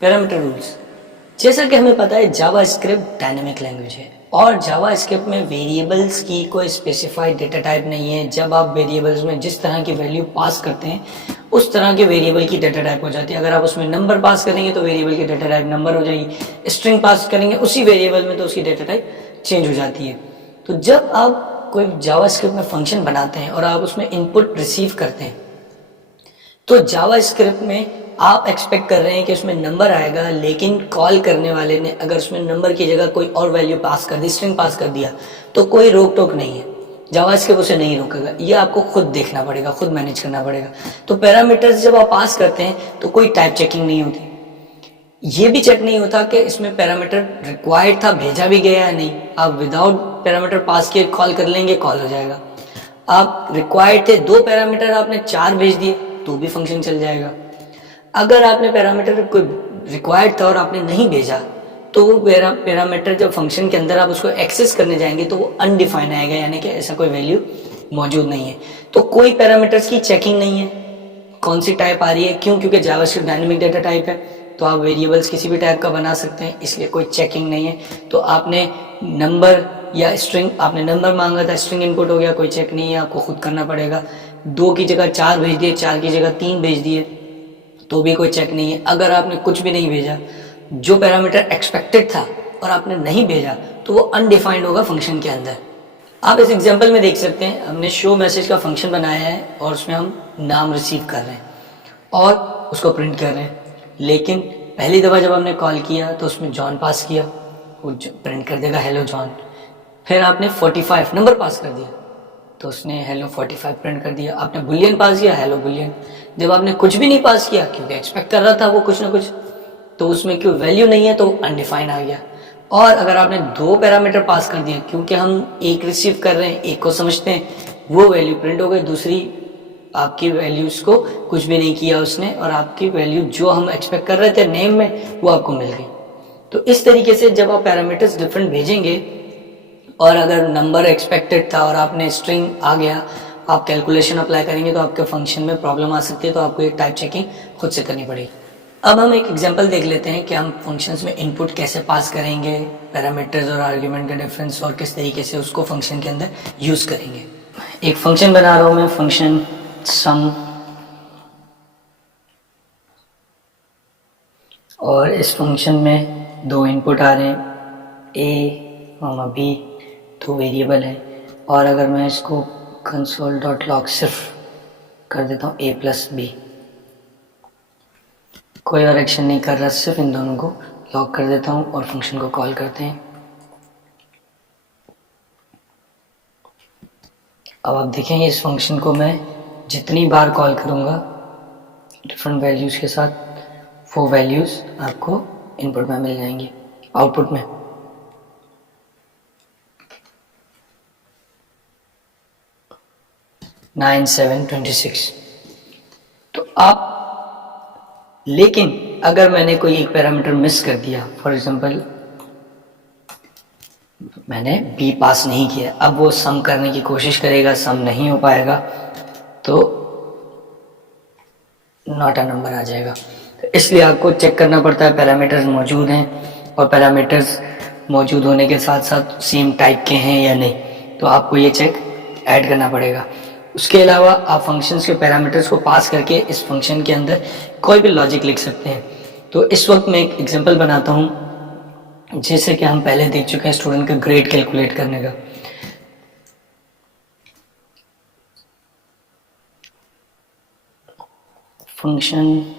Parameter rules. जैसा कि हमें पता है जावा स्क्रिप्ट डायनेमिक लैंग्वेज है और जावा स्क्रिप्ट में वेरिएबल्स की कोई स्पेसिफाइड डेटा टाइप नहीं है। जब आप वेरिएबल्स में जिस तरह की वैल्यू पास करते हैं उस तरह के वेरिएबल की डेटा टाइप हो जाती है। अगर आप उसमें नंबर पास करेंगे तो वेरिएबल की डेटा टाइप नंबर हो जाएगी, स्ट्रिंग पास करेंगे उसी वेरिएबल में तो उसकी डेटा टाइप चेंज हो जाती है। तो जब आप कोई जावा स्क्रिप्ट में फंक्शन बनाते हैं और आप उसमें इनपुट रिसीव करते हैं तो जावा स्क्रिप्ट में आप एक्सपेक्ट कर रहे हैं कि उसमें नंबर आएगा, लेकिन कॉल करने वाले ने अगर उसमें नंबर की जगह कोई और वैल्यू पास कर दी, स्ट्रिंग पास कर दिया, तो कोई रोक टोक नहीं है, जावा स्क्रिप्ट उसे नहीं रोकेगा। ये आपको खुद देखना पड़ेगा, खुद मैनेज करना पड़ेगा। तो पैरामीटर्स जब आप पास करते हैं तो कोई टाइप चेकिंग नहीं होती, ये भी चेक नहीं होता कि इसमें पैरामीटर रिक्वायर्ड था, भेजा भी गया है नहीं। आप विदाउट पैरामीटर पास किए कॉल कर लेंगे, कॉल हो जाएगा। आप रिक्वायर्ड थे 2 पैरामीटर, आपने 4 भेज दिए तो भी फंक्शन चल जाएगा। अगर आपने पैरामीटर कोई रिक्वायर्ड था और आपने नहीं भेजा तो वो पैरामीटर जब फंक्शन के अंदर आप उसको एक्सेस करने जाएंगे तो वो अनडिफाइन आएगा, यानी कि ऐसा कोई वैल्यू मौजूद नहीं है। तो कोई पैरामीटर्स की चेकिंग नहीं है कौन सी टाइप आ रही है। क्यों? क्योंकि जावास्क्रिप्ट डायनेमिक डेटा टाइप है, तो आप वेरिएबल्स किसी भी टाइप का बना सकते हैं, इसलिए कोई चेकिंग नहीं है। तो आपने नंबर या स्ट्रिंग, आपने नंबर मांगा था, स्ट्रिंग इनपुट हो गया, कोई चेक नहीं है, आपको खुद करना पड़ेगा। 2 की जगह 4 भेज दिए, 4 की जगह 3 भेज दिए तो भी कोई चेक नहीं है। अगर आपने कुछ भी नहीं भेजा, जो पैरामीटर एक्सपेक्टेड था और आपने नहीं भेजा, तो वो अनडिफाइंड होगा फंक्शन के अंदर। आप इस एग्जांपल में देख सकते हैं, हमने शो मैसेज का फंक्शन बनाया है और उसमें हम नाम रिसीव कर रहे हैं और उसको प्रिंट कर रहे हैं। लेकिन पहली दफ़ा जब हमने कॉल किया तो उसमें जॉन पास किया, वो प्रिंट कर देगा हेलो जॉन। फिर आपने 45 नंबर पास कर दिया तो उसने हेलो 45 प्रिंट कर दिया। आपने बुलियन पास किया, हेलो बुलियन। जब आपने कुछ भी नहीं पास किया, क्योंकि एक्सपेक्ट कर रहा था वो कुछ ना कुछ, तो उसमें क्यों वैल्यू नहीं है तो अनडिफाइन आ गया। और अगर आपने 2 पैरामीटर पास कर दिए, क्योंकि हम एक रिसीव कर रहे हैं, एक को समझते हैं, वो वैल्यू प्रिंट हो गई, दूसरी आपकी वैल्यूज को कुछ भी नहीं किया उसने और आपकी वैल्यू जो हम एक्सपेक्ट कर रहे थे नेम में वो आपको मिल गई। तो इस तरीके से जब आप पैरामीटर्स डिफरेंट भेजेंगे और अगर नंबर एक्सपेक्टेड था और आपने स्ट्रिंग आ गया, आप कैलकुलेशन अप्लाई करेंगे तो आपके फंक्शन में प्रॉब्लम आ सकती है, तो आपको ये टाइप चेकिंग खुद से करनी पड़ेगी। अब हम एक एग्जांपल देख लेते हैं कि हम फंक्शंस में इनपुट कैसे पास करेंगे, पैरामीटर्स और आर्ग्यूमेंट का डिफरेंस और किस तरीके से उसको फंक्शन के अंदर यूज़ करेंगे। एक फंक्शन बना रहा हूँ मैं, फंक्शन सम, और इस फंक्शन में 2 इनपुट आ रहे हैं, ए और बी, 2 वेरिएबल है। और अगर मैं इसको console.log सिर्फ कर देता हूँ a प्लस बी, कोई और एक्शन नहीं कर रहा, सिर्फ इन दोनों को लॉग कर देता हूँ और फंक्शन को कॉल करते हैं। अब आप देखेंगे इस फंक्शन को मैं जितनी बार कॉल करूँगा डिफरेंट वैल्यूज़ के साथ, वो वैल्यूज़ आपको इनपुट में मिल जाएंगी, आउटपुट में। नाइन 7 26। तो आप, लेकिन अगर मैंने कोई एक पैरामीटर मिस कर दिया, फॉर एग्जांपल मैंने बी पास नहीं किया, अब वो सम करने की कोशिश करेगा, सम नहीं हो पाएगा तो नॉट अ नंबर आ जाएगा। तो इसलिए आपको चेक करना पड़ता है पैरामीटर्स मौजूद हैं और पैरामीटर्स मौजूद होने के साथ साथ सेम टाइप के हैं या नहीं, तो आपको ये चेक ऐड करना पड़ेगा। उसके अलावा आप फंक्शंस के पैरामीटर्स को पास करके इस फंक्शन के अंदर कोई भी लॉजिक लिख सकते हैं। तो इस वक्त मैं एक एग्जांपल बनाता हूँ, जैसे कि हम पहले देख चुके हैं स्टूडेंट का ग्रेड कैलकुलेट करने का। फंक्शन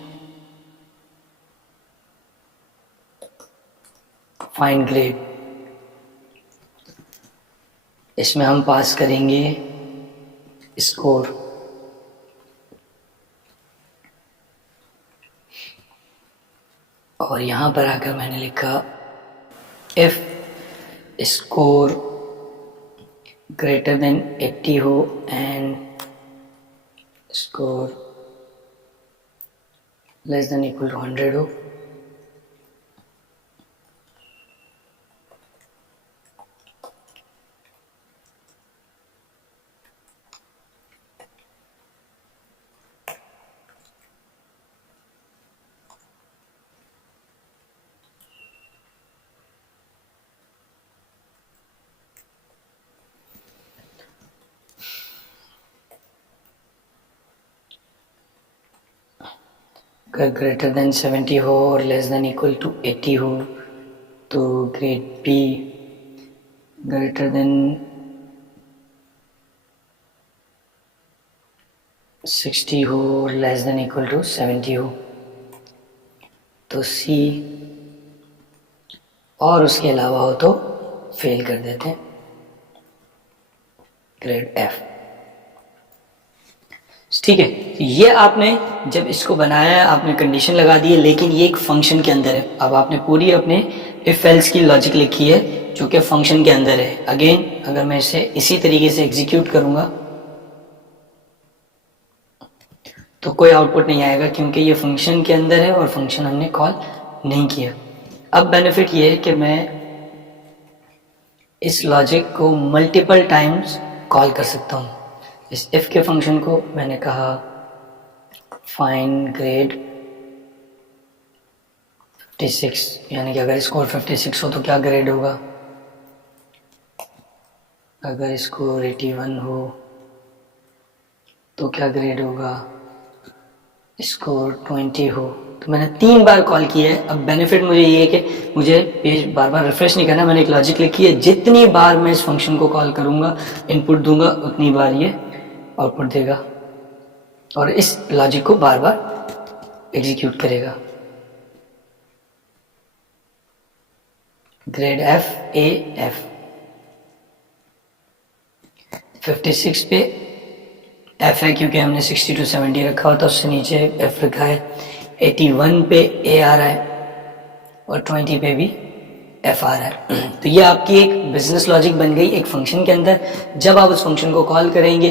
फाइंड ग्रेड, इसमें हम पास करेंगे स्कोर, और यहाँ पर आकर मैंने लिखा इफ स्कोर ग्रेटर देन 80 हो and score less than equal to 100 हो, अगर ग्रेटर देन 70 हो और लेस देन इक्वल टू 80 हो तो ग्रेड बी, ग्रेटर देन 60 हो और लेस देन इक्वल टू 70 हो तो सी, और उसके अलावा हो तो फेल कर देते हैं, ग्रेड एफ। ठीक है, ये आपने जब इसको बनाया है आपने कंडीशन लगा दी है, लेकिन ये एक फंक्शन के अंदर है। अब आपने पूरी अपने इफ एल्स की लॉजिक लिखी है जो कि फंक्शन के अंदर है। अगेन अगर मैं इसे इसी तरीके से एग्जीक्यूट करूंगा तो कोई आउटपुट नहीं आएगा क्योंकि ये फंक्शन के अंदर है और फंक्शन हमने कॉल नहीं किया। अब बेनिफिट ये है कि मैं इस लॉजिक को मल्टीपल टाइम्स कॉल कर सकता हूँ। इस इफ के फंक्शन को मैंने कहा फाइंड ग्रेड 56, यानी कि अगर स्कोर 56 हो तो क्या ग्रेड होगा, अगर स्कोर 81 हो तो क्या ग्रेड होगा, स्कोर 20 हो। तो मैंने 3 बार कॉल किया है। अब बेनिफिट मुझे ये है कि मुझे पेज बार बार रिफ्रेश नहीं करना, मैंने एक लॉजिक लिखी है, जितनी बार मैं इस फंक्शन को कॉल करूंगा इनपुट दूंगा उतनी बार ये आउटपुट देगा और इस लॉजिक को बार बार एग्जीक्यूट करेगा। ग्रेड एफ ए एफ 56 पे एफ है क्योंकि हमने 60 to 70 रखा हुआ था, उससे नीचे एफ रखा है। 81 पे ए आ रहा है और 20 पे भी एफ आ रहा है। तो ये आपकी एक बिजनेस लॉजिक बन गई एक फंक्शन के अंदर। जब आप उस फंक्शन को कॉल करेंगे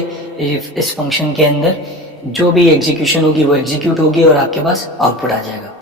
इस फंक्शन के अंदर जो भी एग्जीक्यूशन होगी वो एग्जीक्यूट होगी और आपके पास आउटपुट आ जाएगा।